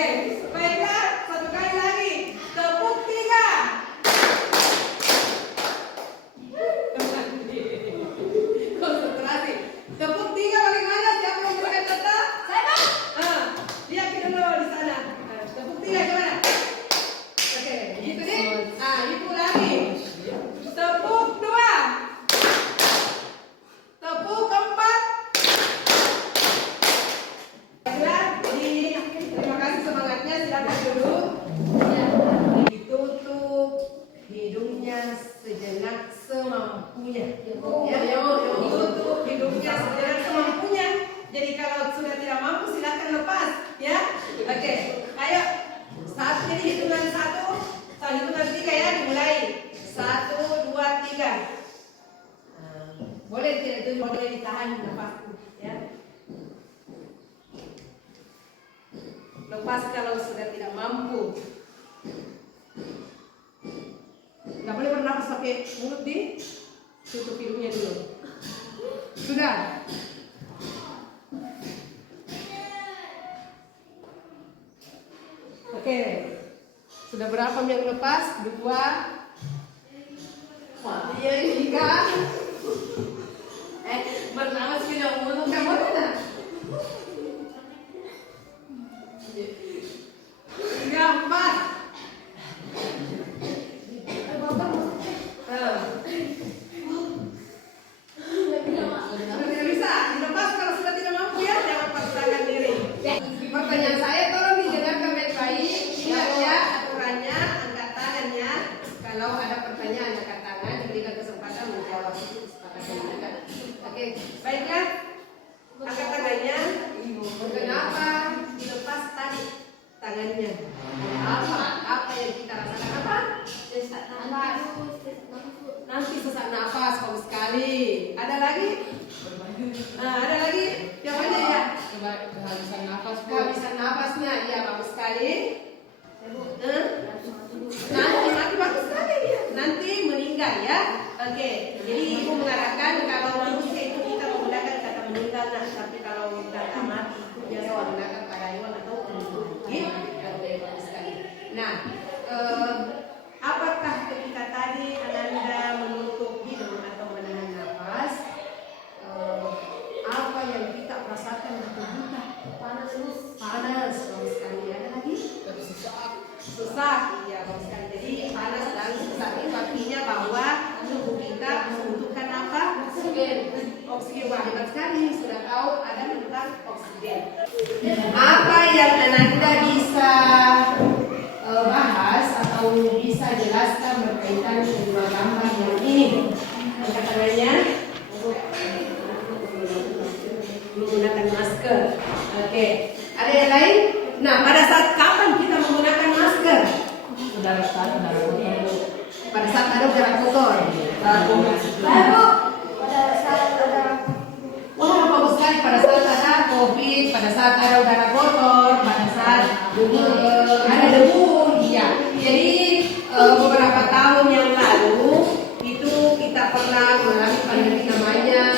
Oke, baiklah, satu kali lagi. Tepuk 3. Konsentrasi. Tepuk 3 bagaimana? Siapa yang memberikan contoh? Saya. Lihat kita dulu di sana. Tepuk 3 gimana? Oke, gitu deh. Itu lagi. Tepuk 2. Tepuk 4. Baiklah, jadi terima kasih semangatnya. Silakan duduk. Ditutup hidungnya sejenak semampunya. Tutup hidungnya sejenak semampunya. Jadi kalau sudah tidak mampu silakan lepas, ya. Oke, ayo. Jadi hitungan 1, hitungan 3 ya, dimulai. 1, 2, 3. Boleh tidak itu boleh ditahan nafasku, ya. Lepas kalau sudah tidak mampu. Nggak boleh bernafas pakai mulut, tutup hidungnya dulu. Sudah. Oke. Sudah berapa yang lepas? 2. 3. Bernafas tidak mulut nggak boleh nah. 3, 4. Tidak bisa dilepas kalau sudah tidak mampu, ya. Jangan paksakan diri. Pertanyaan saya tolong didengarkan baik-baik. Ingat ya aturannya, angkat tangannya. Kalau ada pertanyaan angkat tangan, diberikan kesempatan menjawab. Oke, baiklah. Angkat tangannya. Kenapa dilepas tadi tangannya? Apa yang kita rasakan? Apa? Sesak nafas. Nanti sesak nafas, bagus sekali. Ada lagi? Ada lagi? Yang mana ya? Kehabisan nafas. Kehabisan nafasnya, ya bagus sekali. Nanti bagus sekali ya. Nanti meninggal ya. Oke, jadi ibu mengatakan kalau manusia itu kita menggunakan kata meninggal, nah, tapi kalau kata mati itu biasa menggunakan pada hewan atau tumbuh. Oke, bagus sekali. Nah, apakah ketika tadi Ananda menutup hidung atau menahan nafas, apa yang kita rasakan di tubuh kita? Panas, bagus sekali. Ada lagi? Susah, iya bagus sekali. Jadi panas dan susah itu artinya bahwa tubuh kita membutuhkan apa? Oksigen. Wah, hebat sekali. Sudah tahu ada tentang oksigen. Apa yang Ananda bisa bahas atau bisa jelaskan berkaitan dengan gambar yang ini? Angkat tangannya. Menggunakan masker. Oke. Ada yang lain? Nah, pada saat kapan kita menggunakan masker? Udara kotor. Pada saat ada udara kotor. Wah, bagus sekali. Pada saat ada COVID, pada saat ada udara kotor, pada saat ada debu, iya. Jadi beberapa tahun yang lalu itu kita pernah mengalami pandemi namanya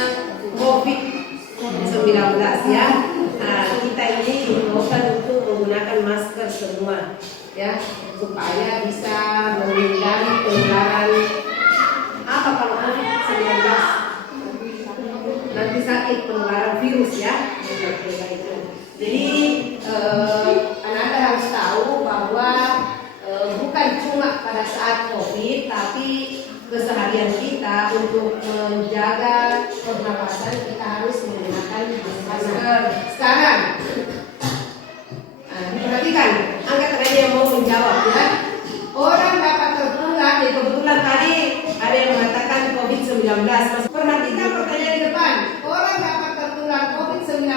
COVID-19 ya. Nah, kita ini dihimbaukan untuk menggunakan masker semua, ya, supaya bisa menghindari penularan apa kalau COVID-19 nanti sakit penularan virus ya. Jadi Ananda harus tahu bahwa bukan cuma pada saat COVID, tapi keseharian kita untuk menjaga pernapasan kita harus menggunakan masker. Sekarang, perhatikan, angkat tangan yang mau menjawab ya. Orang dapat tertular, ya kebetulan tadi ada yang mengatakan COVID-19. Perhatikan pertanyaan di depan. Orang dapat tertular COVID-19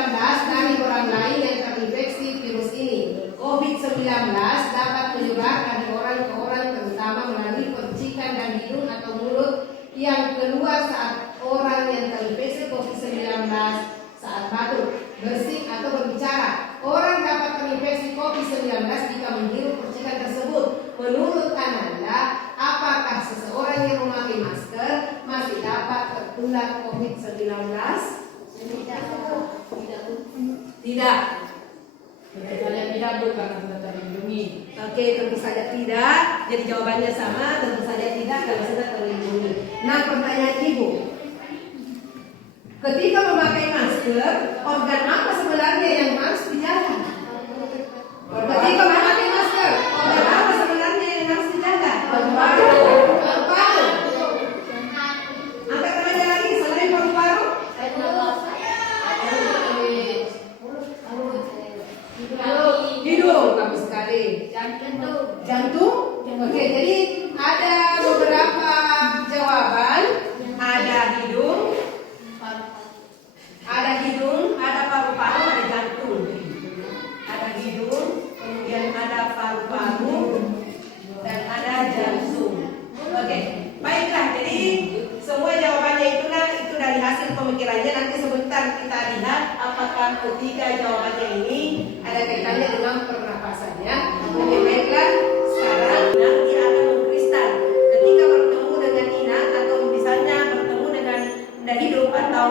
dari orang lain yang terinfeksi virus ini. COVID-19 dapat menyebar dari orang ke orang, terutama melalui percikan dan hidung atau mulut yang keluar saat orang yang terinfeksi COVID-19 saat batuk, bersin atau berbicara. Orang dapat terinfeksi COVID-19 jika menghirup percikan tersebut. Menurut Ananda, apakah seseorang yang memakai masker masih dapat tertular COVID-19? Tidak. Kecuali yang tidak karena sudah Oke, tentu saja tidak. Jadi jawabannya sama, tentu saja tidak kalau sudah terlindungi. Nah, pertanyaan Ibu. Ketika memakai masker, organ apa sebenarnya yang harus dijaga? Ketika memakai masker, organ apa sebenarnya yang harus dijaga? Paru-paru. Angkat tangannya lagi, selain paru-paru. Hidung, bagus sekali. Jantung. Oke, jadi ada beberapa jawaban. Ada hidung, ada paru-paru, ada jantung. Ada hidung, kemudian ada paru-paru, dan ada jantung. Oke, baiklah. Jadi semua jawabannya itu dari hasil pemikirannya. Nanti sebentar kita lihat apakah ketiga jawabannya ini ada kaitannya dengan pernapasannya. Oke, baiklah. Sekarang nanti akan mengkristal. Ketika bertemu dengan inang atau misalnya bertemu dengan benda hidup atau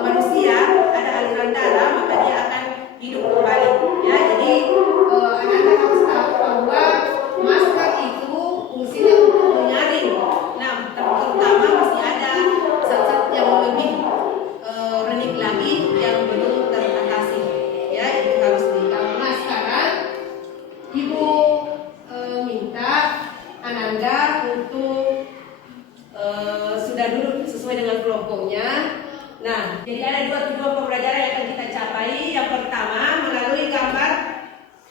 manusia, ada aliran darah, maka dia akan hidup kembali. Ya, jadi anak-anak harus tahu bahwa masker itu fungsinya untuk menyaring. Nah, terutama masih ada zat-zat yang lebih renik lagi yang belum teratasi. Ya, itu harus ditahu. Nah, sekarang Ibu minta Ananda untuk sudah duduk sesuai dengan kelompoknya. Nah, jadi ada dua tujuan pembelajaran yang akan kita capai. Yang pertama, melalui gambar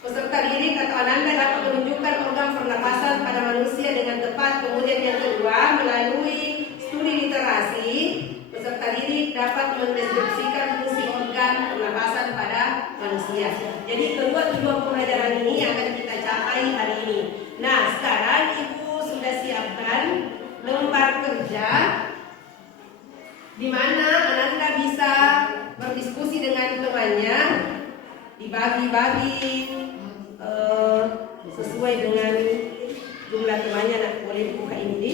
peserta didik atau Ananda dapat menunjukkan organ pernapasan pada manusia dengan tepat. Kemudian yang kedua, melalui studi literasi, peserta didik dapat mendeskripsikan fungsi organ pernapasan pada manusia. Jadi kedua tujuan pembelajaran ini yang akan kita capai hari ini. Nah, sekarang Ibu sudah siapkan lembar kerja di mana Ananda bisa berdiskusi dengan temannya, dibagi-bagi sesuai dengan jumlah temannya. Nah, boleh dibuka ini di.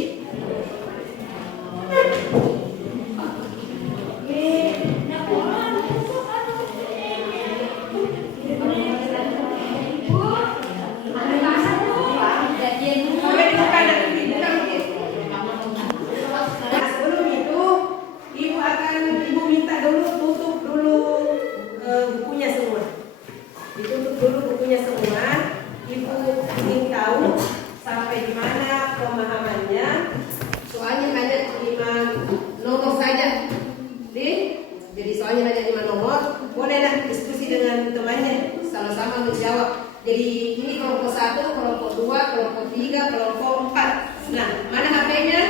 Jadi ini kelompok 1, kelompok 2, kelompok 3, kelompok 4. Nah, mana HP-nya?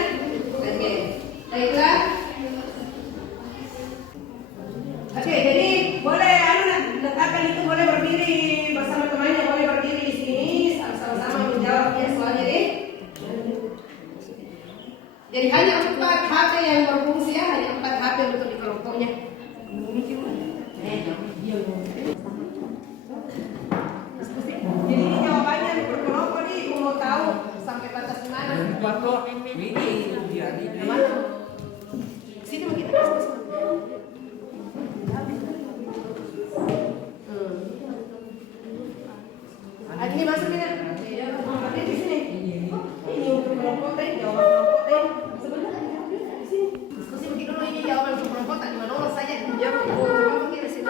Oke, baiklah. Oke, jadi boleh letakkan itu, boleh berdiri bersama temannya, boleh berdiri di sini sama-sama menjawab ya soalnya deh. Jadi hanya 4 HP yang berfungsi ya, hanya 4 HP untuk di kelompoknya. Jadi ini jawabannya berkelompok nih, aku mau tahu sampai batas mana. Sini mau kita ini masukin ya. Ini di sini. Ini untuk kelompok tadi, jawaban kelompok tadi. Sebenarnya di sini. Diskusi begitu dulu, ini jawaban untuk kelompok tadi mana saja. Jawab kelompok kita sini.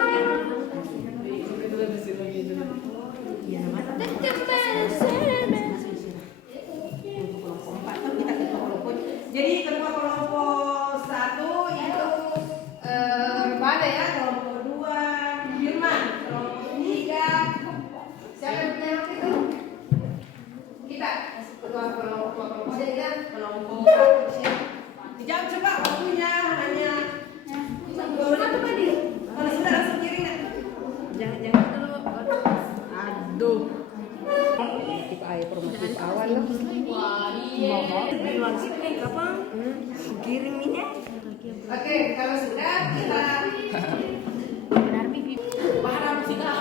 Jadi ketua kelompok 1 itu Rebana ya, kelompok 2 Firman, kelompok 3 siapa yang punya waktu itu? Kita ketua kelompok ya, kelompok 1 dijawab coba waktunya hanya 2 menit tadi. Kalau sudah langsung kiri nggak? Jangan dulu. Aduh. Kita air promotif awal lah. Kapan? Kirim ini. Oke, kalau sudah kita benar pipi. Bahan kita.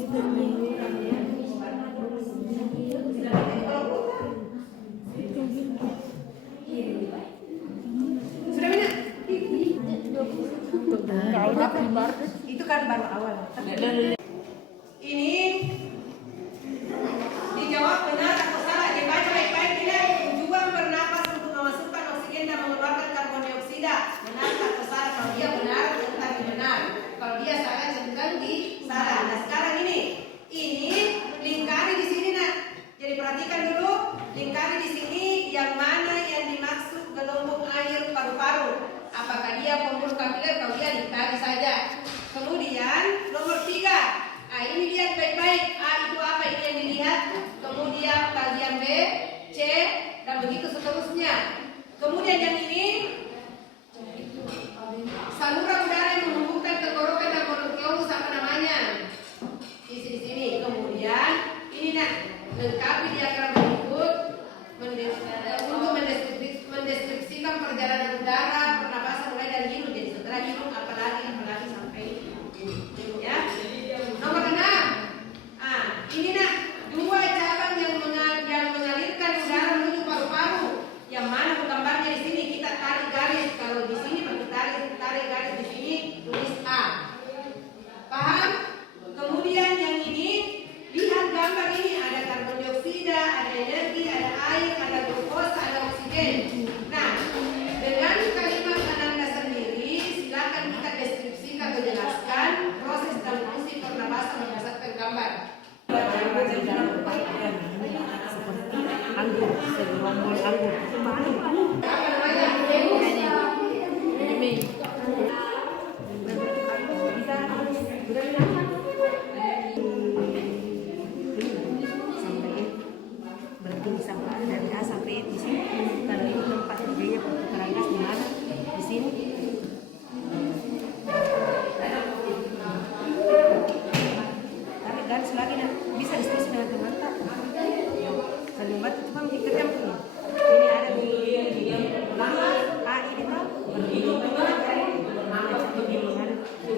Sudah banyak. Kalau dapat itu Itu kan baru awal. Ini dijawab benar atau salah. Dibaca baik-baik tidak. Tujuan bernapas untuk memasukkan oksigen dan mengeluarkan karbon dioksida. Benar atau salah? Kalau dia benar, tetap benar. Kalau dia salah, cenderung di salah. Nah sekarang ini lingkari di sini nak. Jadi perhatikan dulu, lingkari di sini yang mana yang dimaksud gelombang air paru-paru. Apakah dia pembuluh kapiler? Kalau dia lingkari saja. Kemudian nomor 3. Nah ini lihat baik-baik. A itu apa? Ini yang dilihat. Kemudian bagian B, C, dan begitu seterusnya. Kemudian yang ini saluran udara yang menghubungkan tenggorokan dan bronkiolus apa namanya? Isi di sini. Kemudian ini nak lengkapi diagram berikut untuk mendeskripsikan perjalanan udara pernapasan mulai dari hidung. Jadi setelah hidung apalagi sampai hidung ya. Nomor 6. Ini nak 2 cabang yang mengalirkan udara menuju paru-paru. Yang mana gambarnya di sini kita tarik garis. Kalau di sini tarik garis di sini tulis A. Paham? Kemudian yang ini lihat gambar ini ada karbon dioksida, ada energi, ada air, ada glukosa, ada oksigen. Nah, dengan kalimat Ananda sendiri silakan kita deskripsikan atau jelaskan proses dan fungsi pernapasan berdasarkan gambar. Anggur, segelombol anggur. Apa namanya? Ini. Berdiri sampai dari A sampai E di sini. Kalau ini tempat kerjanya pertukaran gas di mana? Di sini. Tarik garis lagi nak. Bisa diskusi dengan teman tak? Kalau buat itu kan ikatnya punya. Ini ada di A ini tak?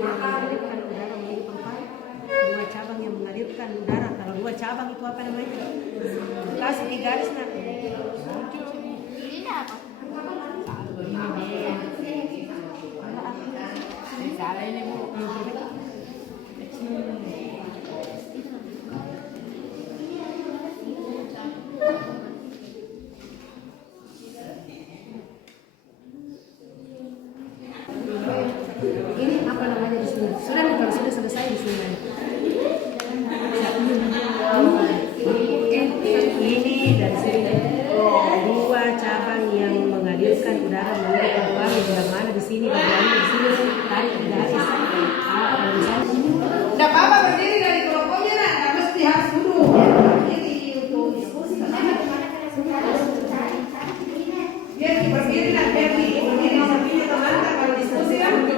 Mengalirkan udara menuju paru-paru. 2 cabang yang mengalirkan udara. Kalau 2 cabang itu apa namanya? Kasih di garis nak. Ini apa? Salah ini Bu. Ini apa namanya di sini? Sudah nih, kalau sudah selesai di sini. Ini dari sini 2 cabang yang mengalirkan udara menuju paru-paru. Yang mana di sini? Bagiannya di sini tarik garis. Tidak apa-apa berdiri dari kelompoknya nak. Tidak mesti harus duduk. Berdiri untuk diskusi. Biar berdiri nak. Berdiri sampingnya teman. Kalau diskusi kan.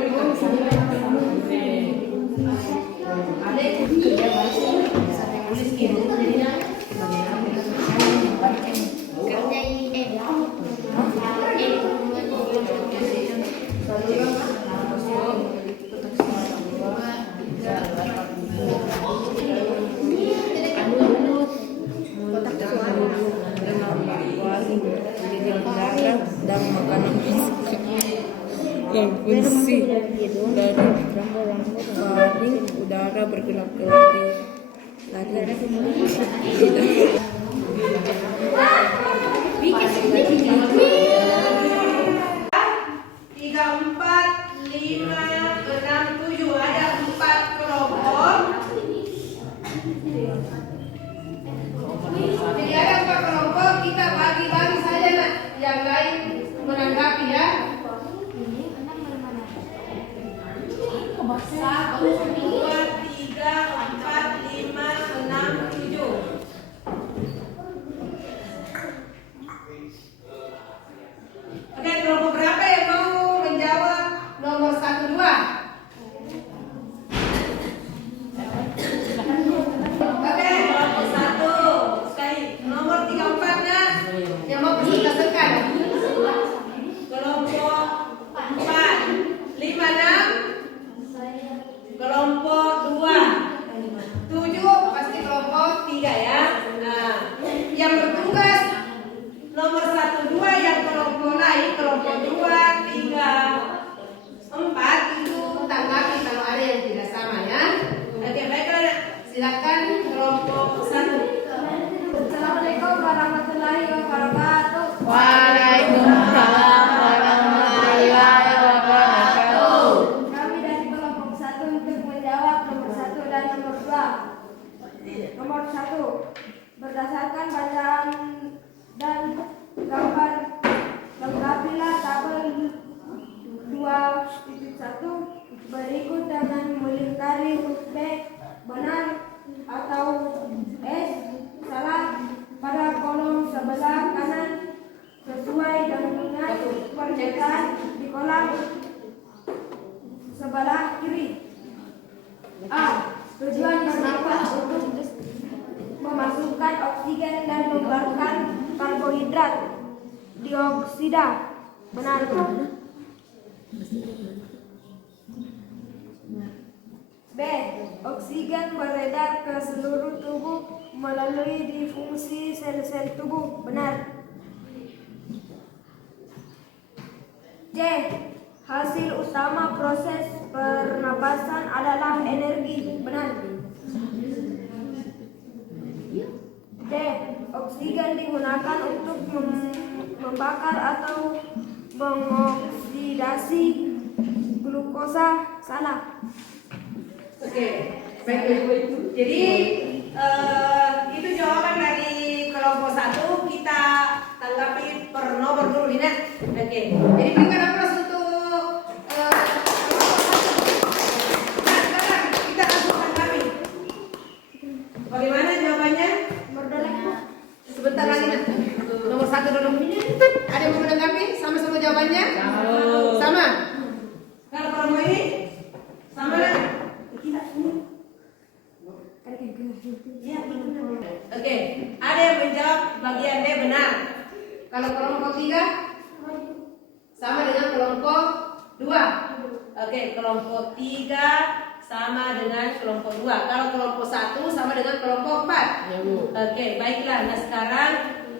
Dan makanan yang fungsi dari faring udara bergerak ke lari. Tiga, 4, 5, 6, 7. Ada 4 kelompok. Jadi ada 4 kelompok. Kita bagi-bagi saja nak. Yang lain menanggapi ya. 1, 2, 3, 4, 5, 6, 7. Oke, kelompok berapa yang mau menjawab nomor 1, 2? Oke, kelompok 1. Sekali. Nomor 3, 4 nah. Yang mau presentasikan. Kelompok 4, 5, 6. Kelompok berdasarkan bacaan dan gambar. Lengkapilah tabel 2.1 berikut dengan melingkari huruf B benar atau S salah pada kolom sebelah kanan sesuai dengan pernyataan di kolom sebelah kiri. A. Tujuan bernapas untuk memasukkan oksigen dan mengeluarkan karbohidrat dioksida. Benar. B. Oksigen beredar ke seluruh tubuh melalui difungsi sel-sel tubuh. Benar. C. Hasil utama proses pernapasan adalah energi. Benar. D. Oksigen digunakan untuk membakar atau mengoksidasi glukosa. Salah. Oke, baik. Jadi itu jawaban dari kelompok 1. Kita tanggapi per nomor dulu, Lina. Oke. Jadi berikan aplaus untuk sekarang kita langsung tanggapi. Bagaimana jawabannya? Sebentar lagi, Nak. Nomor 1 dulu. Ada yang mau menanggapi? Sama-sama jawabannya? Sama. Kalau kelompok ini sama, Nak? Oke, ada yang menjawab bagian D benar. Kalau kelompok 3 sama dengan kelompok 2. Oke, kelompok 3 sama dengan kelompok 2. Kalau kelompok 1 sama dengan kelompok 4. Oke, baiklah. Nah, sekarang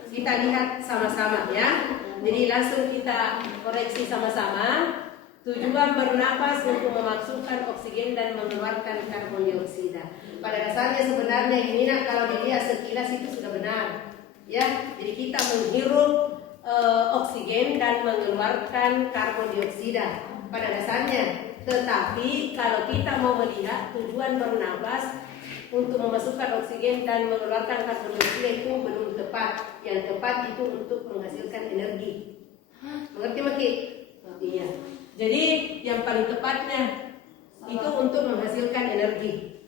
kita lihat sama-sama ya. Jadi langsung kita koreksi sama-sama. Tujuan bernapas untuk memasukkan oksigen dan mengeluarkan karbon dioksida. Pada dasarnya sebenarnya ini, Nak, kalau dilihat sekilas itu sudah benar, ya. Jadi kita menghirup oksigen dan mengeluarkan karbon dioksida pada dasarnya. Tetapi kalau kita mau melihat tujuan bernapas untuk memasukkan oksigen dan mengeluarkan karbon dioksida itu belum tepat. Yang tepat itu untuk menghasilkan energi. Mengerti, Maki? Iya. Jadi yang paling tepatnya itu untuk menghasilkan energi.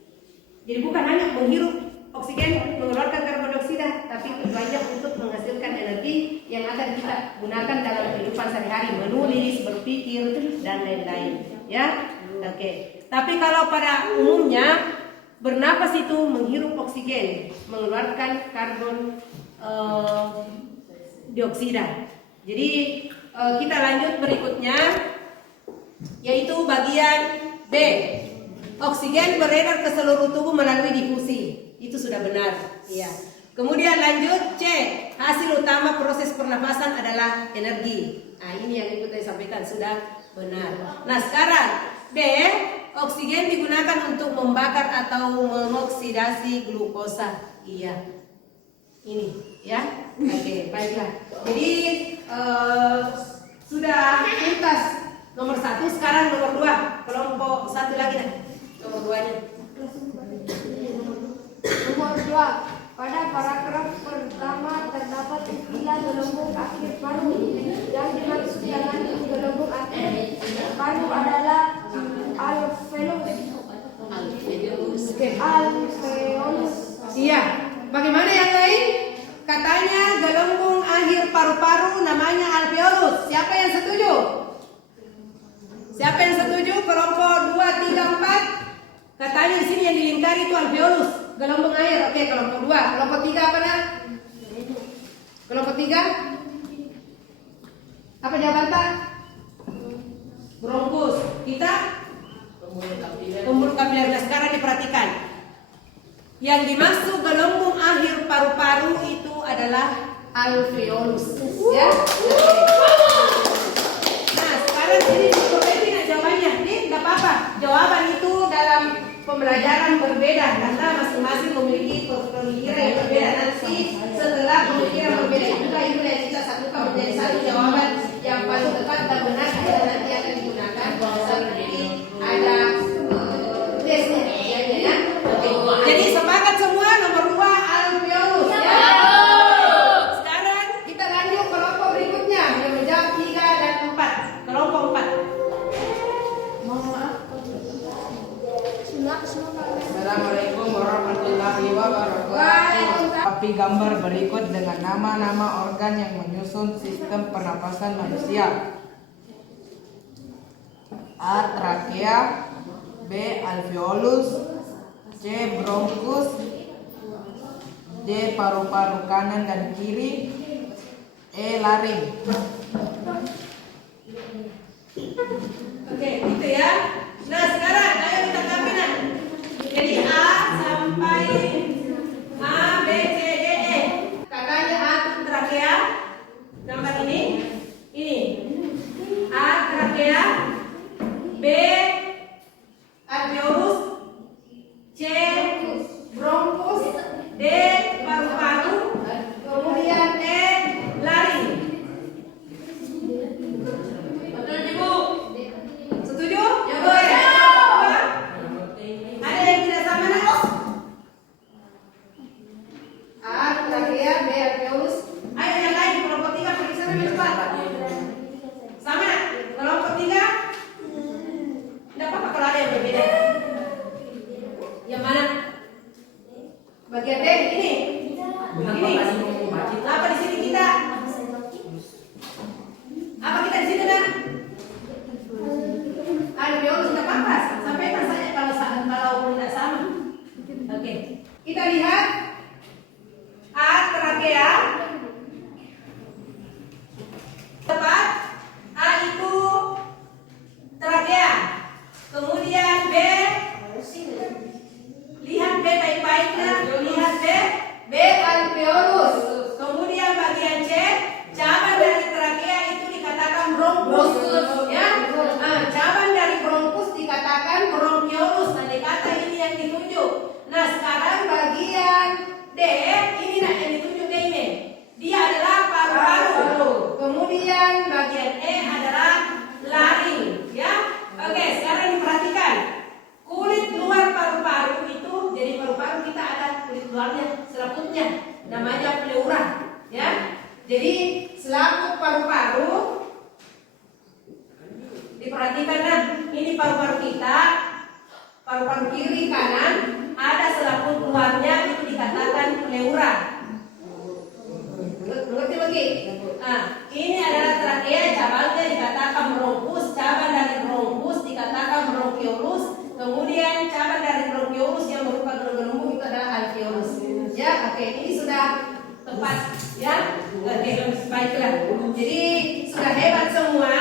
Jadi bukan hanya menghirup oksigen, mengeluarkan karbon dioksida, tapi tujuannya untuk menghasilkan energi yang akan kita gunakan dalam kehidupan sehari-hari, menulis, berpikir, dan lain-lain. Ya, oke. Tapi kalau pada umumnya bernapas itu menghirup oksigen, mengeluarkan karbon dioksida. Jadi kita lanjut berikutnya, yaitu bagian B. Oksigen beredar ke seluruh tubuh melalui difusi. Itu sudah benar. Iya. Kemudian lanjut C. Hasil utama proses pernafasan adalah energi. Nah, ini yang ikut saya sampaikan sudah benar. Nah, sekarang D. Oksigen digunakan untuk membakar atau mengoksidasi glukosa. Iya. Ini, ya. Oke, baiklah. Jadi sudah tuntas nomor 1, sekarang nomor 2. Kelompok 1 lagi dah. Nomor 2-nya. Nomor 2. Pada paragraf pertama terdapat istilah gelembung akhir paru. Yang dimaksud dengan gelembung akhir paru adalah alveolus. Iya. Bagaimana yang lain? Katanya gelembung akhir paru-paru namanya alveolus. Siapa yang setuju? Siapa yang setuju? Kelompok 2, 3, 4. Katanya di sini yang dilingkari itu alveolus, gelembung air. Oke, kelompok 2. Kelompok 3 apa dah? Kelompok 3? Apa jawaban tak? Bronkus. Kita? Pembuluh kapiler. Nah, sekarang diperhatikan. Yang dimaksud gelembung akhir paru-paru itu adalah alveolus. Ya? Nah, sekarang ini diperhatikan jawabannya. Ini nggak apa-apa. Jawaban itu dalam pembelajaran berbeda karena masing-masing memiliki pemikiran yang berbeda. Nanti setelah pemikiran berbeda juga ibu dan kita satukan menjadi satu jawaban yang paling tepat dan benar dan nanti akan digunakan seperti ada tesnya ya. Oke. Jadi sepakat semua nomor 2 alveolus ya. Lengkapi gambar berikut dengan nama-nama organ yang menyusun sistem pernapasan manusia. A. Trakea, B. Alveolus, C. Bronkus, D. Paru-paru kanan dan kiri, E. Laring. Oke, gitu ya. Nah, sekarang ayo kita kapinan. Jadi A sampai A, B, C, D, E. Kakaknya A trakea. Gambar ini. A trakea, B alveolus, C bronkus, D paru-paru, kemudian E laring. Betul Ibu? Setuju? Ya boleh. Ada yang tidak sama nak? A trakea, B alveolus. Ayo yang lain kelompok 3 pergi sana cepat. Sama nak? Kelompok 3. Tidak apa-apa kalau ada yang berbeda. Yang mana? Bagian D ini. Apa di sini kita? Apa kita di sini kan? Alveolus tidak apa-apa. Sampaikan saja kalau tidak sama. Oke. Kita lihat A trakea. Tepat. A itu trakea. Kemudian B, lihat B baik-baik ya. Lihat B alveolus. Kemudian bagian C, cabang dari trakea itu dikatakan bronkus ya. Cabang dari bronkus dikatakan bronkiolus. Nah, dikata ini yang ditunjuk. Nah, sekarang bagian D, ini nah yang ditunjuk D ini. Dia adalah paru-paru. Kemudian bagian E adalah laring ya. Oke, sekarang diperhatikan. Kulit luar paru-paru itu, jadi paru-paru kita ada kulit luarnya, selaputnya, namanya pleura, ya. Jadi selaput paru-paru, diperhatikan nah, ini paru-paru kita, paru-paru kiri kanan, ada selaput luarnya itu dikatakan pleura. Mengerti lagi? Nah, ini adalah trakea, cabangnya dikatakan bronkus, cabang dari bronkus dikatakan bronkiolus, kemudian cabang dari bronkiolus yang berupa gelembung itu adalah alveolus. Ya, oke, ini sudah tepat, ya. Oke, baiklah. Jadi sudah hebat semua,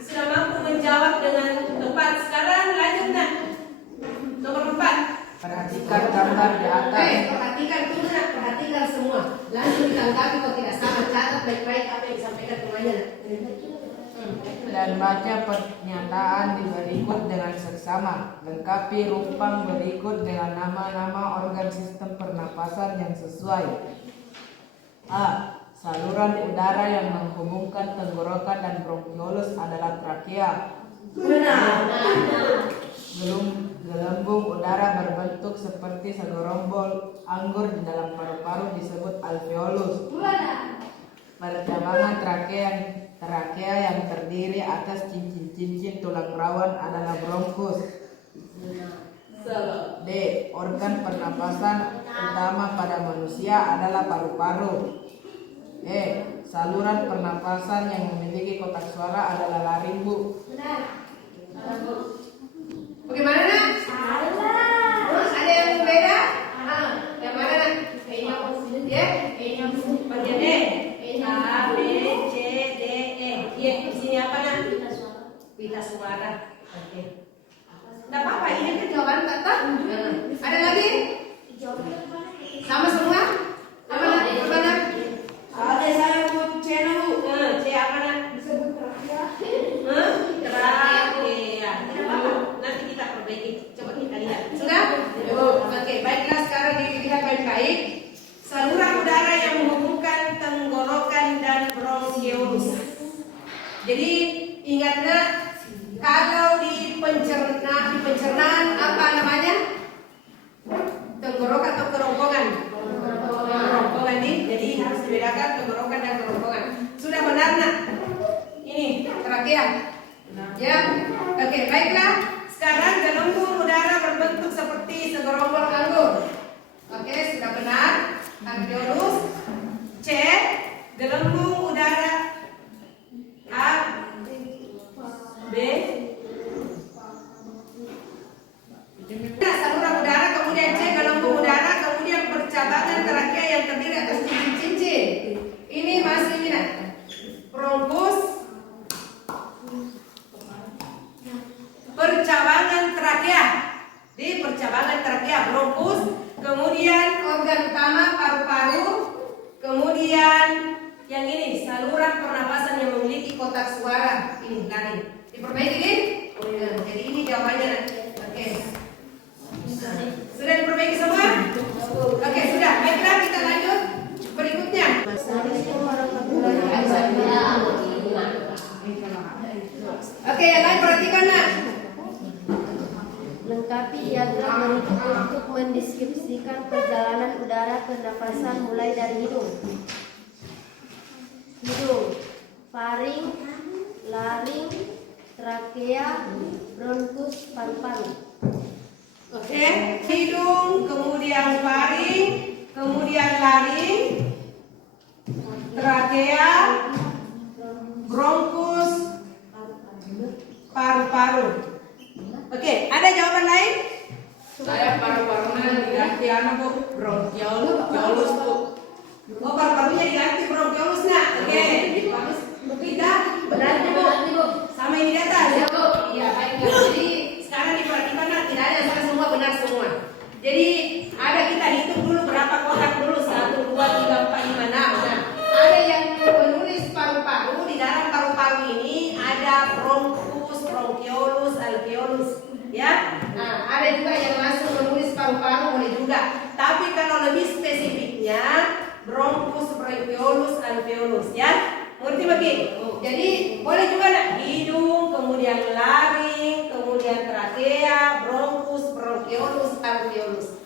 sudah mampu menjawab dengan tepat. Sekarang lanjut nah, nomor 4. Perhatikan gambar di atas. Perhatikan dulu nak, perhatikan semua. Langsung ditanggapi kalau tidak sama, catat baik-baik apa yang disampaikan semuanya. Dan baca pernyataan di berikut dengan seksama. Lengkapi rumpang berikut dengan nama-nama organ sistem pernapasan yang sesuai. A. Saluran udara yang menghubungkan tenggorokan dan bronkiolus adalah trakea. Benar. Gelembung udara berbentuk seperti segerombol anggur di dalam paru-paru disebut alveolus. Percabangan trakea yang terdiri atas cincin-cincin tulang rawan adalah bronkus. D. Organ pernapasan utama pada manusia adalah paru-paru. E. Saluran pernapasan yang memiliki kotak suara adalah laring, Bu. Bagaimana nak? Terus ada yang berbeda? Yang mana nak? Ya? Bagian D. A, B, C, D, E. Iya, di sini apa nak? Pita suara. Oke. Tidak apa-apa, ini kan jawaban kata. Ada lagi? Sama semua? Apa nak? Apa nak? Ada saya mau C dulu. C apa nak? Disebut trakea. Trakea. Tidak apa-apa. Nanti kita perbaiki. Coba kita lihat. Sudah? Oke, baiklah sekarang dilihat baik-baik. Saluran udara yang menghubungkan tenggorokan dan bronkiolus. Jadi ingatlah kalau di pencernaan apa namanya? Tenggorokan atau kerongkongan? Kerongkongan nih. Jadi harus dibedakan tenggorokan dan kerongkongan. Sudah benar nak? Ini trakea. Ya. Oke, baiklah. Sekarang gelembung udara berbentuk seperti segerombol anggur. Oke, sudah benar. Alveolus trakea. Di percabangan trakea bronkus, kemudian organ utama paru-paru, kemudian yang ini saluran pernapasan yang memiliki kotak suara ini laring. Diperbaiki ini? Jadi ini jawabannya. Oke. Sudah diperbaiki semua? Oke, sudah. Baiklah kita lanjut berikutnya. Oke, yang lain perhatikan nak. Lengkapi diagram berikut untuk mendeskripsikan perjalanan udara pernapasan mulai dari hidung, faring, laring, trakea, bronkus, paru-paru. Oke, hidung, kemudian faring, kemudian laring, trakea, bronkus, paru-paru. Oke, ada jawaban lain? Saya paru-parunya diganti Bu, bronkiolus Bu. Oh, paru-parunya diganti bronkiolus nak. Oke, bagus. Tidak, berarti Bu. Sama ini di atas. Ya Bu. Iya, baiklah. Jadi sekarang diperhatikan nak, tidak ada yang salah, semua benar semua. Jadi ada kita hitung dulu berapa kotak dulu 1, 2, 3, 4, 5, 6. Nah, ada yang menulis paru-paru. Di dalam paru-paru ini ada bronkus, bronkiolus, alveolus. Ya, nah, ada juga yang langsung menulis paru-paru boleh juga. Tapi kalau lebih spesifiknya bronkus, bronkiolus, alveolus ya. Mengerti begini? Jadi boleh juga nak hidung, kemudian laring, kemudian trakea, bronkus, bronkiolus, alveolus.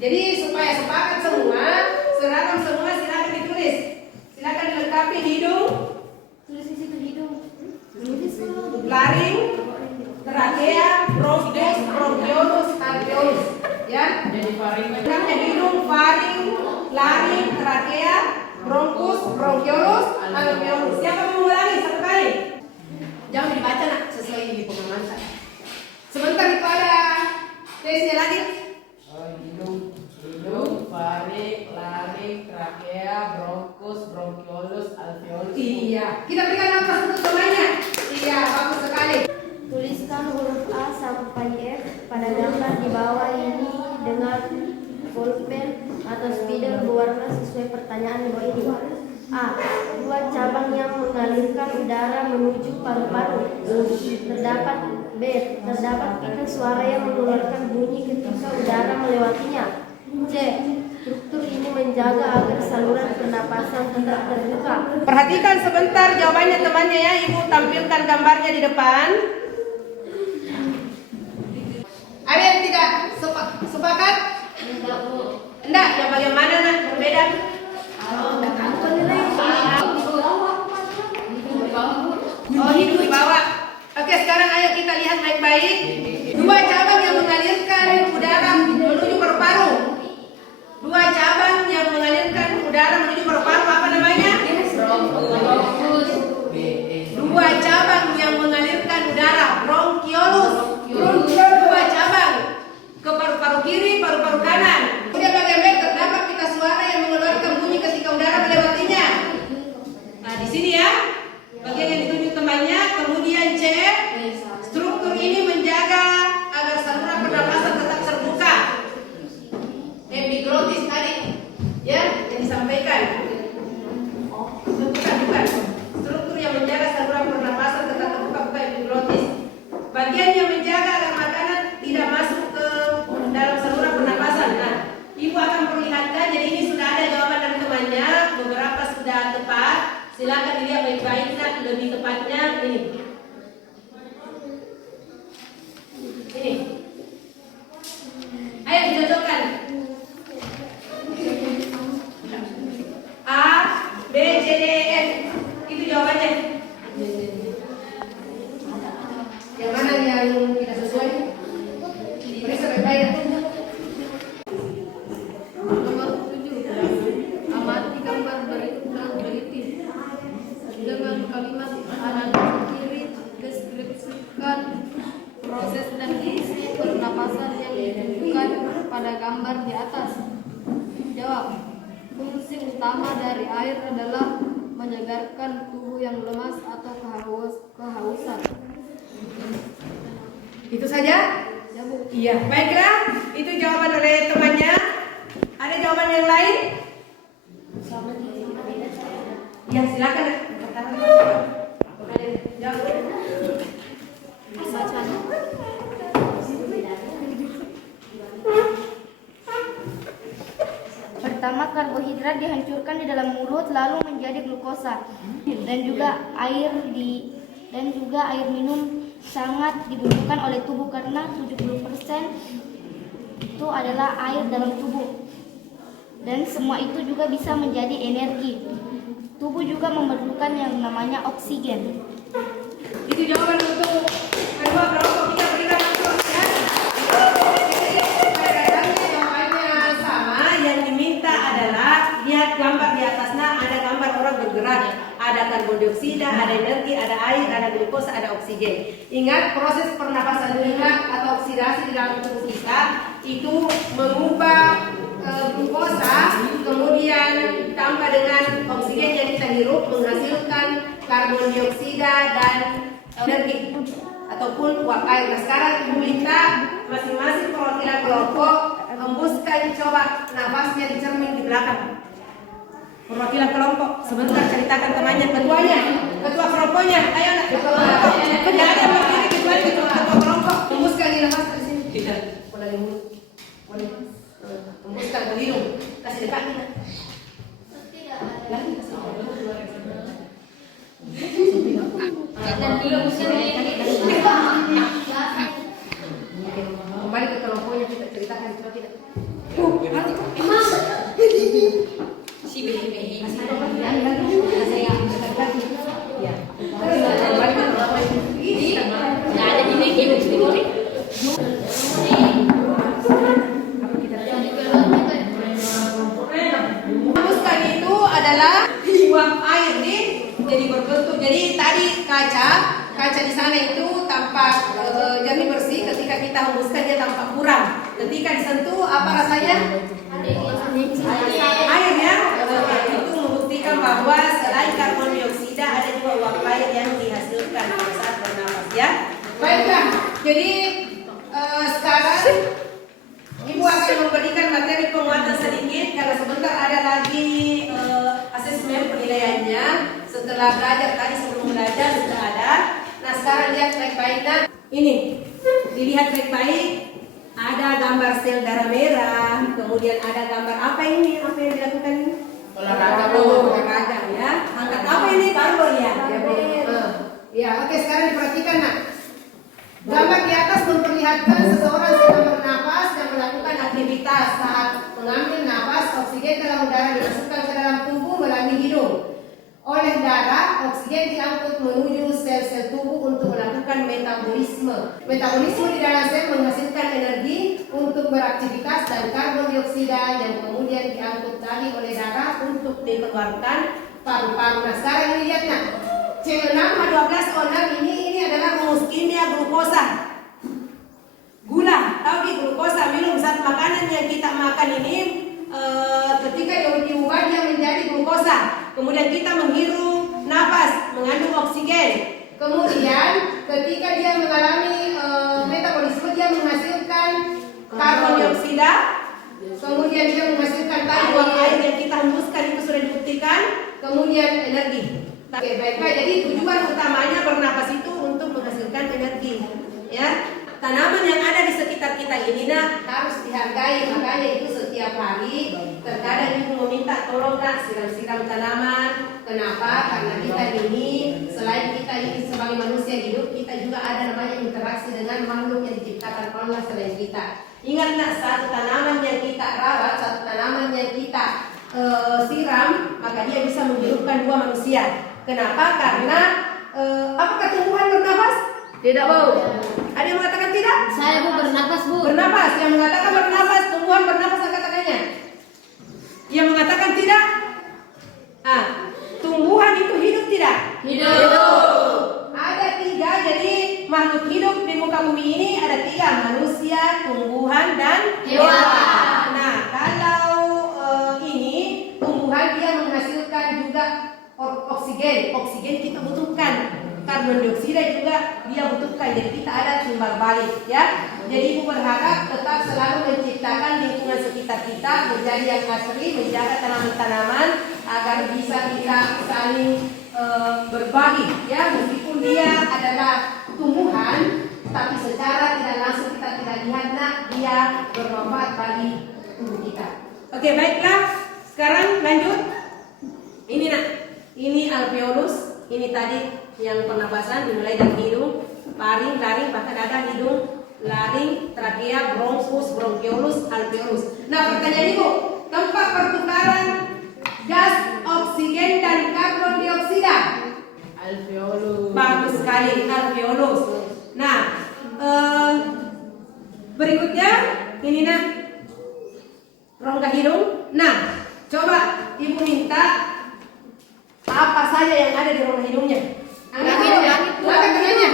Jadi supaya sepakat semua, seragam semua silakan ditulis. Silakan dilengkapi hidung, Tulis di situ hidung. laring, trakea, bronkus, bronkiolus, alveolus. Ya. Jadi faring Namanya hidung, faring, laring, trakea, bronkus, bronkiolus, alveolus. Siapa mau ulangi satu kali? Jangan dibaca nak, sesuai ini pengamatan. Sebentar itu ada tesnya lagi. hidung, faring, laring, trakea, bronkus, bronkiolus, alveolus. Iya. Kita berikan nafas untuk semuanya. Iya, bagus sekali. Tuliskan huruf A sampai F pada gambar di bawah ini dengan bolpen atau spidol berwarna sesuai pertanyaan di bawah ini. A. 2 cabang yang mengalirkan udara menuju paru-paru. Terdapat ikan suara yang mengeluarkan bunyi ketika udara melewatinya. C. Struktur ini menjaga agar saluran pernapasan tetap terbuka. Perhatikan sebentar jawabannya temannya ya. Ibu tampilkan gambarnya di depan. Ada yang tidak sepakat? Enggak, yang bagaimana nak berbeda? Oh, hidung di bawah. Oke, sekarang ayo kita lihat baik-baik. 2 cabang yang mengalirkan udara menuju paru-paru. 2 cabang yang mengalirkan udara menuju paru-paru apa namanya? 2 cabang yang mengalirkan udara, bronkiolus. 2 cabang ke paru-paru kiri, paru-paru kanan. Kemudian bagian B terdapat pita suara yang mengeluarkan bunyi ketika udara melewatinya. Nah, di sini ya, bagian yang ditunjuk temannya. Kemudian C, struktur ini menjaga agar saluran pernapasan tetap terbuka. Epiglottis tadi, ya, yang disampaikan. Bukan. Struktur yang menjaga saluran pernapasan tetap terbuka bukan epiglottis. Bagian yang menjaga agar makanan tidak masuk ke dalam saluran pernapasan. Nah, ibu akan perlihatkan. Jadi ini sudah ada jawaban dari temannya. Beberapa sudah tepat. Silakan dilihat baik-baik. Nah, lebih tepatnya ini. Ini. Ayo dicocokkan. A, B, C, D, E, F. Itu jawabannya. Yang mana yang tidak sesuai? Periksa baik-baik. Nomor 7. Amati gambar berikut dengan teliti. Dengan kalimat kanan kiri deskripsikan proses dan fungsi pernapasan yang ditunjukkan pada gambar di atas. Jawab. Fungsi utama dari air adalah menyegarkan tubuh yang lemas atau kehausan. Itu saja. Yang Iya, baiklah. Itu jawaban oleh temannya. Ada jawaban yang lain? Ya, silakan. Jawab. Pertama, karbohidrat dihancurkan di dalam mulut lalu menjadi glukosa. Dan juga air minum sangat dibutuhkan oleh tubuh karena 70% itu adalah air dalam tubuh. Dan semua itu juga bisa menjadi energi. Tubuh juga memerlukan yang namanya oksigen. Itu jawaban untuk kedua kelompok. Kita berikan aplaus ya. Jawabannya sama. Yang diminta adalah lihat gambar di atasnya, ada gambar orang bergerak, ada karbon dioksida, ada energi, ada air, ada glukosa, ada oksigen. Ingat proses pernapasan kita atau oksidasi di dalam tubuh kita itu mengubah glukosa, kemudian ditambah dengan oksigen yang kita hirup menghasilkan karbon dioksida dan energi ataupun uap air. Nah, sekarang ibu minta masing-masing perwakilan kelompok hembuskan coba nafasnya di cermin di belakang. Perwakilan kelompok sebentar ceritakan temannya, ketuanya, ketua kelompoknya. Ayo nak, ketua kelompok. Tidak ada yang berdiri kecuali ketua kelompok. Hembuskan di nafas di sini. Tidak. Boleh mulut. Boleh. Hembuskan ke hidung. Kasih dekat kita. Lagi kasih. Kembali ke kelompoknya kita ceritakan coba kita. Si BBI. Kasih obat ya. Saya kasih. Ya. Kembali ke kelompoknya. Ini ada di meja mesti boleh. Hembuskan itu adalah uap air nih, jadi berbentuk. Jadi tadi kaca di sana itu tampak jernih bersih. Ketika kita hembuskan dia tampak kurang. Ketika disentuh apa rasanya? Air ya. Itu membuktikan bahwa selain karbon dioksida ada juga uap air yang dihasilkan pada saat bernapas ya. Baiklah. Jadi sekarang Ibu akan memberikan materi penguatan sedikit karena sebentar ada lagi asesmen penilaiannya. Setelah belajar tadi sebelum belajar sudah ada. Nah sekarang lihat baik-baik. Nah ini dilihat baik-baik. Ada gambar sel darah merah. Kemudian ada gambar apa ini? Apa yang dilakukan ini? Olahraga ya. Angkat apa ini? Barbel ya. Ya oke sekarang diperhatikan nak. Gambar di atas memperlihatkan seseorang sedang bernapas dan melakukan aktivitas. Saat mengambil napas, oksigen dalam udara dimasukkan ke dalam tubuh melalui hidung. Oleh darah, oksigen diangkut menuju sel-sel tubuh untuk melakukan metabolisme. Metabolisme di dalam sel menghasilkan energi untuk beraktivitas dan karbon dioksida yang kemudian diangkut lagi oleh darah untuk dikeluarkan paru-paru. Nah sekarang ini lihat nak. C6H12O6 ini adalah rumus kimia glukosa. Gula, tahu di glukosa minum zat makanan yang kita makan ini ketika diubah dia menjadi glukosa. Kemudian kita menghirup napas mengandung oksigen. Kemudian ketika dia mengalami metabolisme dia menghasilkan karbon dioksida. Kemudian dia menghasilkan uap air yang kita hembuskan itu sudah dibuktikan. Kemudian energi. Oke, baik-baik. Jadi tujuan utamanya bernapas itu untuk menghasilkan energi. Ya, tanaman yang ada di sekitar kita ini harus dihargai. Makanya itu setiap hari terkadang ibu meminta tolong siram-siram tanaman. Kenapa? Karena kita ini selain kita ini sebagai manusia hidup, kita juga ada namanya interaksi dengan makhluk yang diciptakan Allah selain kita. Ingat nak, satu tanaman yang kita rawat, satu tanaman yang kita siram, maka dia bisa menghidupkan dua manusia. Kenapa? Karena apakah tumbuhan bernafas? Tidak bau. Ada yang mengatakan tidak? Saya Bu bernapas Bu. Bernapas. Yang mengatakan bernafas, tumbuhan bernafas angkat tangannya. Yang mengatakan tidak? Tumbuhan itu hidup tidak? Hidup. Ada tiga, jadi makhluk hidup di muka bumi ini ada tiga, manusia, tumbuhan, dan hewan. Nah, kalau ini tumbuhan dia menghasilkan juga oksigen kita butuhkan, karbon dioksida juga dia butuhkan. Jadi kita ada timbal balik ya. Jadi ibu berharap tetap selalu menciptakan lingkungan sekitar kita menjadi yang asri, menjaga tanaman-tanaman agar bisa kita saling berbagi ya, meskipun dia adalah tumbuhan tapi secara tidak langsung kita tidak lihat nak dia bermanfaat bagi tubuh kita. Oke, baiklah, sekarang lanjut. Ini nak, ini alveolus, ini tadi yang pernapasan dimulai dari hidung, paring, laring, bahkan ada hidung, laring, trakea, bronkus, bronkiolus, alveolus. Nah, pertanyaan ibu, tempat pertukaran gas oksigen dan karbon dioksida? Alveolus. Bagus sekali, alveolus. Nah, berikutnya ini nak rongga hidung. Nah, coba ibu minta apa saja yang ada di rongga hidungnya. Angkat tangannya.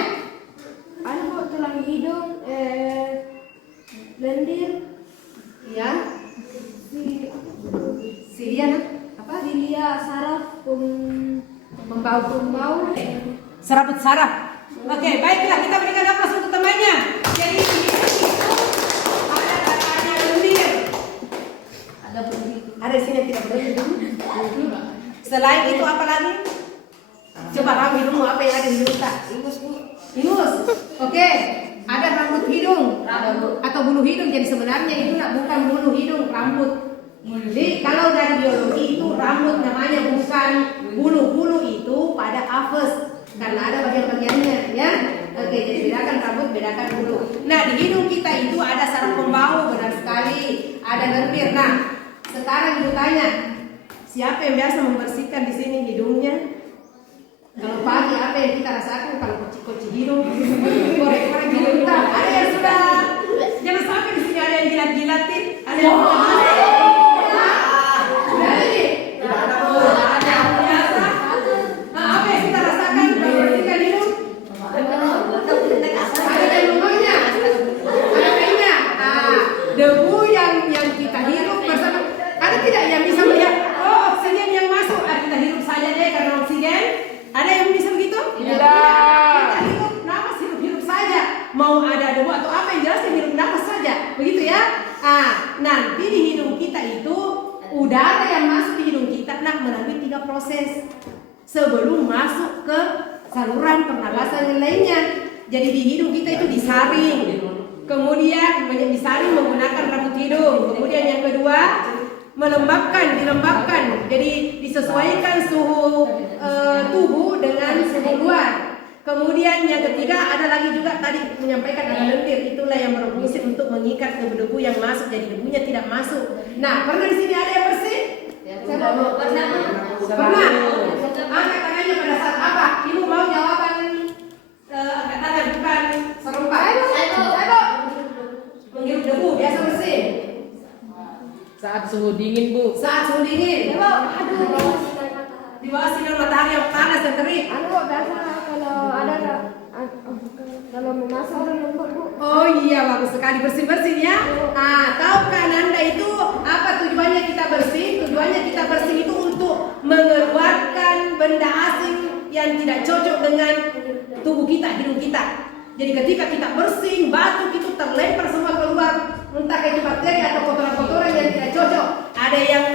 Ada kok tulang hidung, lendir, Iya. Si dia nak apa? silia, saraf, Pembau. Serabut saraf. Oke, baiklah, kita berikan aplaus untuk temannya. Jadi di hidung itu ada lendir. Ada di sini yang tidak berlendir. Selain itu apa lagi? Coba kamu hidungmu apa yang ada di hidung tak? Ingus. Oke. Ada rambut hidung atau bulu hidung. Jadi sebenarnya itu bukan bulu hidung, rambut. Jadi kalau dari biologi itu rambut namanya, bukan bulu itu pada apes karena ada bagian-bagiannya ya. Oke, jadi bedakan rambut, bedakan bulu. Nah, di hidung kita itu ada saraf pembau, benar sekali. Ada lendir. Nah, sekarang ibu tanya, siapa yang biasa membersihkan di sini hidungnya? Kalau pagi apa yang kita rasakan kalau koci-koci hidung, korek-korek hidung kita? Ada yang sudah, jangan sampai di sini ada yang jilat-jilatin, ada yang apa yang kita rasakan kalau membersihkan hidung? Ada lemongnya, ada kayaknya. Debu yang kita hirup bersama. Ada tidak yang bisa melihat? Oh, oksigen yang masuk, kita hirup saja deh karena oksigen. Ada yang bisa begitu? Tidak. Kita hirup nafas, hirup saja. Mau ada debu atau apa yang jelas kita hirup nafas saja, begitu ya? Nanti di hidung kita itu udara yang masuk di hidung kita melalui 3 proses sebelum masuk ke saluran pernapasan yang lainnya. Jadi di hidung kita itu disaring, kemudian disaring menggunakan rambut hidung. Kemudian yang kedua dilembabkan. Jadi disesuaikan suhu tubuh dengan suhu luar. Kemudian yang ketiga ada lagi juga tadi menyampaikan ada lendir, itulah yang berfungsi untuk mengikat debu-debu yang masuk, jadi debunya tidak masuk. Nah, pernah di sini ada yang bersih? Pernah. Angkat tangannya pada saat apa? Ibu mau jawaban angkat tangan bukan serempak. Ayo. Menghirup debu biasa bersih. Saat suhu dingin, Bu. Saat suhu dingin. Di bawah sinar matahari yang panas dan terik. biasa kalau memasak lembut, Bu. Oh iya, bagus sekali, bersih-bersih ya. Tahukah Anda itu apa tujuannya kita bersih? Tujuannya kita bersih itu untuk mengeluarkan benda asing yang tidak cocok dengan tubuh kita, hidung kita. Jadi ketika kita bersin, batuk itu terlempar semua keluar, entah itu bakteri atau kotoran-kotoran yang tidak cocok. Ada yang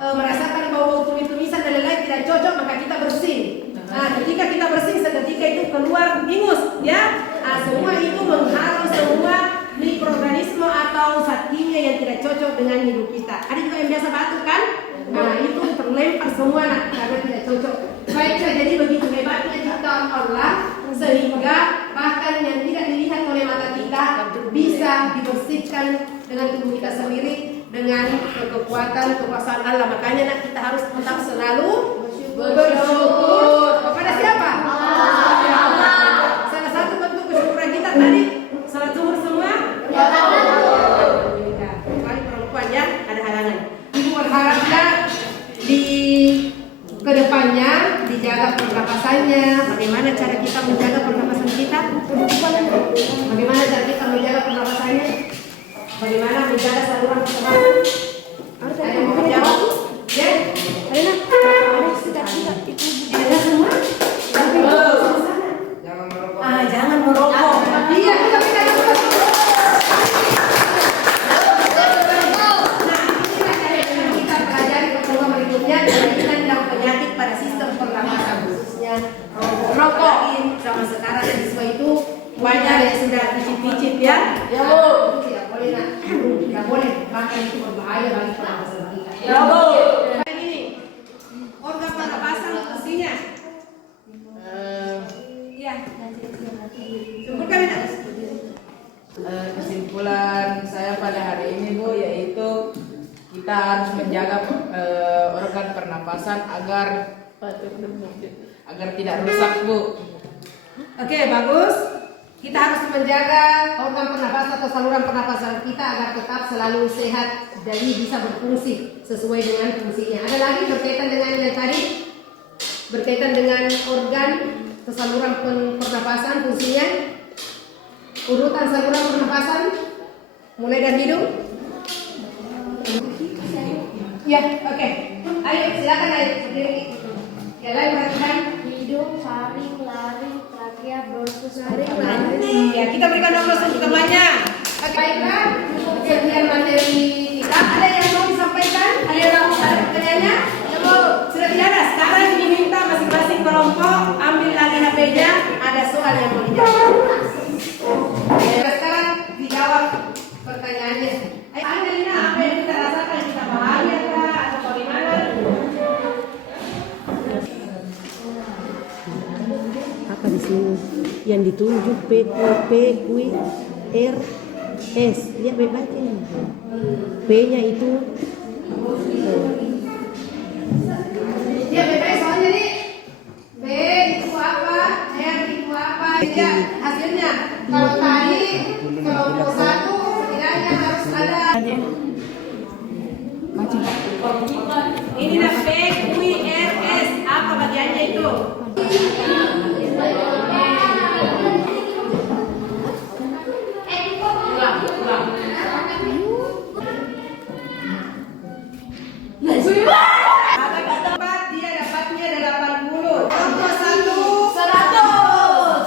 merasakan bau-bau tumis-tumisan dan lain-lain tidak cocok, maka kita bersin. Ketika kita bersin, seketika itu keluar ingus, ya. Semua itu menghalau semua mikroorganisme atau zat kimia yang tidak cocok dengan hidup kita. Ada juga yang biasa batuk kan? Itu terlempar semua karena tidak cocok. Baiklah, jadi begitu hebatnya ciptaan Allah sehingga bahkan yang tidak dilihat oleh mata kita bisa dibersihkan dengan tubuh kita sendiri dengan kekuasaan Allah. Makanya kita harus tetap selalu bersyukur kepada siapa? Salah satu bentuk kesyukuran kita tadi salat zuhur semua. Kecuali perempuan yang ada halangan. Ibu berharapnya di kedepannya dijaga pernapasannya. Bagaimana cara kita menjaga pernapasan kita? Bagaimana cara kita menjaga pernapasannya? Bagaimana menjaga saluran pernapasan? Ada yang mau jawab? Ya? Ada semua? Jangan merokok. Jangan merokok. ada yang sudah icip-icip ya. Ya, Bu. Tidak boleh nak. Tidak boleh. Bahkan itu berbahaya bagi pernapasan kita. Ya, Bu. Ini organ pernapasan fungsinya. Iya. Simpulkan ya. Kesimpulan saya pada hari ini, Bu, yaitu kita harus menjaga organ pernapasan agar tidak rusak, Bu. Oke, bagus. Kita harus menjaga organ pernapasan atau saluran pernapasan kita agar tetap selalu sehat dan bisa berfungsi sesuai dengan fungsinya. Ada lagi berkaitan dengan yang tadi? Berkaitan dengan organ atau saluran pernapasan fungsinya? Urutan saluran pernapasan mulai dari hidung. Ya, oke. Ayo, silakan ayo berdiri. Ya, lain perhatikan. Hidung, faring, laring, trakea, bronkus, laring, Ya, kita berikan nomor temannya. Oke, baiklah. Sekian materi kita. Ada yang mau disampaikan? Ada yang mau ada pertanyaannya? Sudah tidak ada. Sekarang diminta masing-masing kelompok ambil lagi HP-nya. Ada soal yang mau dijawab. Sekarang dijawab pertanyaannya. Ayo, Anda Lina, apa yang kita rasakan? Kita bahagia kah? Atau bagaimana? Apa di sini yang ditunjuk PQRS? Lihat baik-baik ini. P-nya itu Ya, bebas soalnya nih. B itu apa? R itu apa? Ya, hasilnya. Kalau tadi kelompok 1 setidaknya harus ada. Ini dah PQRS. Apa bagiannya itu? Ada tempat dia dapatnya 80. Kelompok 1 100.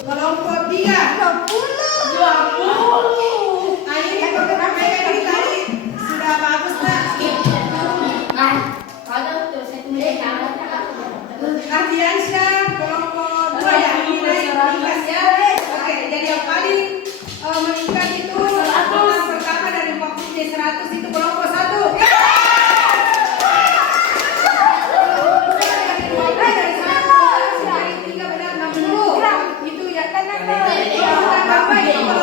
Kelompok 3 20. Nah, ini kenapa ini tadi sudah bagus tak? Ardiansyah kelompok 2 ya, ini naik 15 ya. Oke, jadi yang paling meningkat itu orang pertama dari 40 jadi 100 itu kelompok 1. Dari 100 dari 3 benar 60. Itu ya kan. Itu kelompok 80.